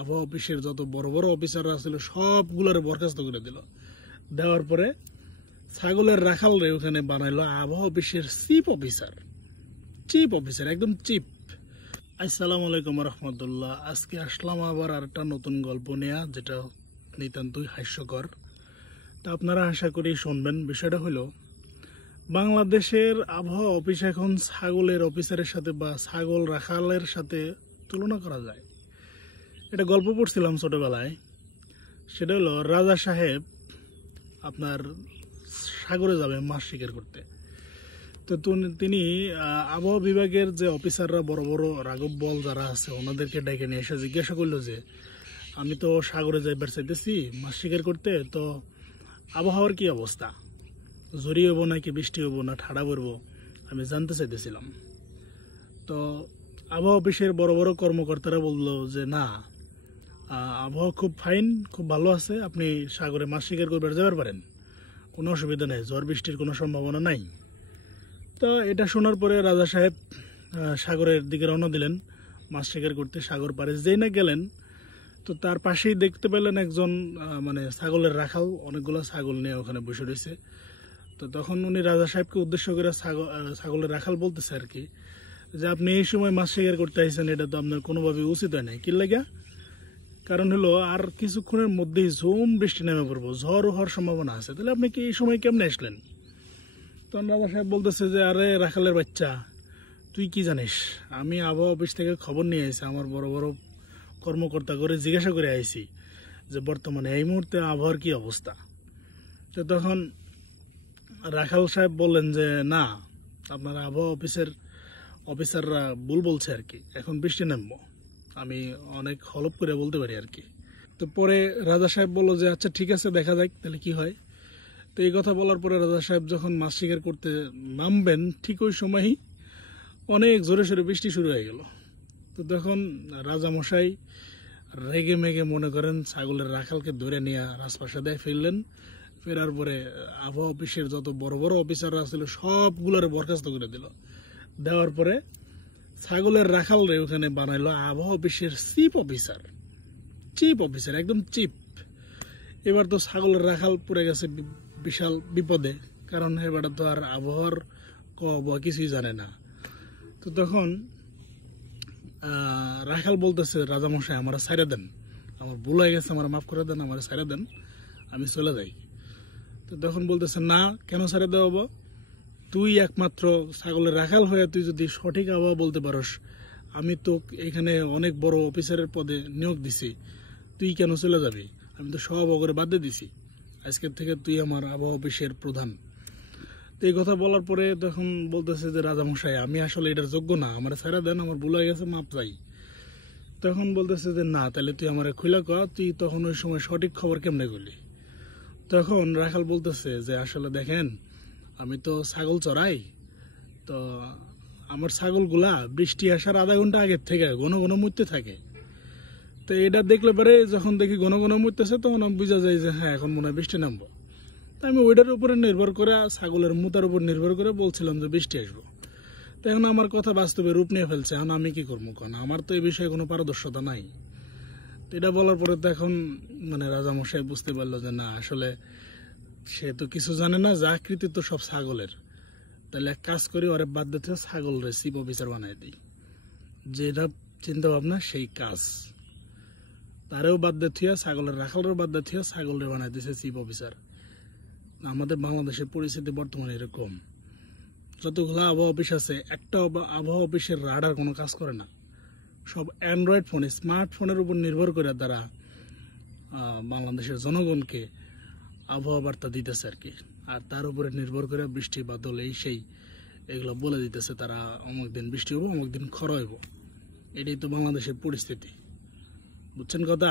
আবহাওয়া অফিসের যত বড় বড় অফিসাররা ছিল সবগুলোরে বরখাস্ত করে দিল। দেওয়ার পরে ছাগলের রাখাল রে ওখানে বানাইলো আবহাওয়া অফিসের চিফ অফিসার একদম চিফ। আসসালামু আলাইকুম রহমতুল্লাহ। আজকে আসলাম আবার আরেকটা নতুন গল্প নেয়া, যেটা নিতান্তই হাস্যকর। তা আপনারা আশা করি শুনবেন। বিষয়টা হলো, বাংলাদেশের আবহাওয়া অফিস এখন ছাগলের অফিসারের সাথে বা ছাগল রাখালের সাথে তুলনা করা যায়। এটা গল্প পড়ছিলাম ছোটবেলায়। সেটা হলো, রাজা সাহেব আপনার সাগরে যাবে মাছ শিকার করতে। তো তিনি আবহাওয়া বিভাগের যে অফিসাররা বড় বড় রাঘব বল যারা আছে ওনাদেরকে ডেকে নিয়ে এসে জিজ্ঞাসা করলো যে, আমি তো সাগরে যাইবার চাইতেছি মাছ শিকার করতে, তো আবহাওয়ার কি অবস্থা, ঝড়ি হবো নাকি বৃষ্টি হবো না ঠাড়া পড়বো, আমি জানতে চাইতেছিলাম। তো আবহাওয়া অফিসের বড় বড় কর্মকর্তারা বললো যে, না, আবহাওয়া খুব ফাইন, খুব ভালো আছে, আপনি সাগরে মাছ শিকার করবার যাবার পারেন, কোনো অসুবিধা নেই, ঝড় বৃষ্টির কোনো সম্ভাবনা নাই। তো এটা শোনার পরে রাজা সাহেব সাগরের দিকে রওনা দিলেন মাছ শিকার করতে। সাগর পারে যেই না গেলেন, তো তার পাশেই দেখতে পেলেন একজন মানে ছাগলের রাখাল অনেকগুলো ছাগল নিয়ে ওখানে বসে রয়েছে। তো তখন উনি রাজা সাহেবকে উদ্দেশ্য করে ছাগলের রাখাল বলতেছে আর কি, যে আপনি এই সময় মাছ শিকার করতে আইছেন, এটা তো আপনার কোনোভাবে উচিত হয় নাই। কি লাগা? কারণ হলো, আর কিছুক্ষণের মধ্যেই ঝুম বৃষ্টি নেমে পড়বো, ঝড় হওয়ার সম্ভাবনা আছে, তাহলে আপনি কি এই সময় কেমনে আসলেন? তখন রাজা সাহেব বলতেছে যে, আরে রাখালের বাচ্চা, তুই কি জানিস? আমি আবহাওয়া অফিস থেকে খবর নিয়ে আইছি, আমার বড় বড় কর্মকর্তা করে জিজ্ঞাসা করে আইছি যে বর্তমানে এই মুহূর্তে আবহাওয়ার কি অবস্থা। তো তখন রাখাল সাহেব বললেন যে, না, আপনার আবহাওয়া অফিসাররা ভুল বলছে আর কি, এখন বৃষ্টি নামবো, আমি অনেক হলপ করে বলতে পারি আর কি। তো পরে রাজা সাহেব বললো যে, আচ্ছা ঠিক আছে, দেখা যাক তাহলে কি হয়। তো এই কথা বলার পরে রাজা সাহেব যখন মাছ শিকার করতে নামবেন, ঠিক ওই সময়ই অনেক জোরে সোরে বৃষ্টি শুরু হয়ে গেল। তো তখন রাজামশাই রেগে মেগে মনে করেন ছাগলের রাখালকে ধরে নিয়ে রাজপ্রাসাদে ফিরলেন। ফেরার পরে আবহাওয়া অফিসের যত বড় বড় অফিসাররা ছিল সবগুলোরে বরখাস্ত করে দিল। দেওয়ার পরে ছাগলের রাখাল রে ওখানে বানাইলো আবহাওয়া অফিসের চিফ অফিসার একদম চিফ। এবার তো ছাগলের রাখাল পড়ে গেছে বিশাল বিপদে, কারণ এবার তো আর আবহাওয়ার কিছুই জানে না। তো তখন রাখাল বলতেছে, রাজামশাই আমার ছাইড়া দেন, আমার ভুল হয়ে গেছে, আমার মাফ করে দেন, আমার ছাইড়া দেন, আমি চলে যাই। তো তখন বলতেছে, না, কেন ছাইড়া দেওয়া? তুই একমাত্র ছাগলের রাখাল হয়ে তুই যদি সঠিক আবহাওয়া বলতে পারস, আমি তো এখানে অনেক বড় অফিসারের পদে নিয়োগ দিছি, তুই কেন চলে যাবি? আমি তো সব অগরে বাদ দিয়ে দিছি, আজকের থেকে তুই আমার আবহাওয়া অফিসের প্রধান। তো এই কথা বলার পরে তখন বলতেছে যে, রাজামশাই আমি আসলে এটার যোগ্য না, আমার ছেড়া দেন, আমার ভুল হয়ে গেছে, মাপ চাই। তখন বলতেছে যে, না, তাহলে তুই আমার খুলে ক, তুই তখন ওই সময় সঠিক খবর কেমনে করলি? তখন রাখাল বলতেছে যে, আসলে দেখেন, আমি তো ছাগল চড়াই, তো আমার ছাগলগুলা বৃষ্টি আসার আধা ঘন্টা আগের থেকে ঘন ঘন মরতে থাকে। তো এটা দেখলে পরে যখন দেখি ঘন ঘন মরতেছে, তখন বোঝা যায় যে হ্যাঁ, এখন মনে হয় বৃষ্টি নামবো। তো আমি ওইটার উপরে নির্ভর করে, ছাগলের মুতার উপর নির্ভর করে বলছিলাম যে বৃষ্টি আসবো। তো এখন আমার কথা বাস্তবে রূপ নিয়ে ফেলছে, এখন আমি কি করবো? কারণ আমার তো এই বিষয়ে কোনো পারদর্শতা নাই। তো এটা বলার পরে তো এখন মানে রাজামশাই বুঝতে পারলো যে না, আসলে সে তো কিছু জানে না, যা কৃতিত্ব সব ছাগলের। তাহলে এক কাজ করি, ওরে বাদ দিতে ছাগল রে চিফ অফিসার বানাই দিই, যেটা চিন্তা ভাবনা সেই কাজ। তারেও বাদ দিতে ছাগলের রাখালেরও বাদ দিতে ছাগলের বানাই দিয়েছে চিফ অফিসার। আমাদের বাংলাদেশের পরিস্থিতি বর্তমানে এরকম, যতগুলো আবহাওয়া অফিস আছে, একটা আবহাওয়া অফিসের রাডার কোনো কাজ করে না। সব অ্যান্ড্রয়েড ফোনে, স্মার্টফোনের উপর নির্ভর করে তারা বাংলাদেশের জনগণকে আবহাওয়া বার্তা দিতেছে আর কি। আর তার উপরে নির্ভর করে বৃষ্টি বাদল এই সেই এগুলো বলে দিতেছে, তারা অমুক দিন বৃষ্টি হবো, অমুক দিন খরা হইব। এটাই তো বাংলাদেশের পরিস্থিতি, বুঝছেন কথা?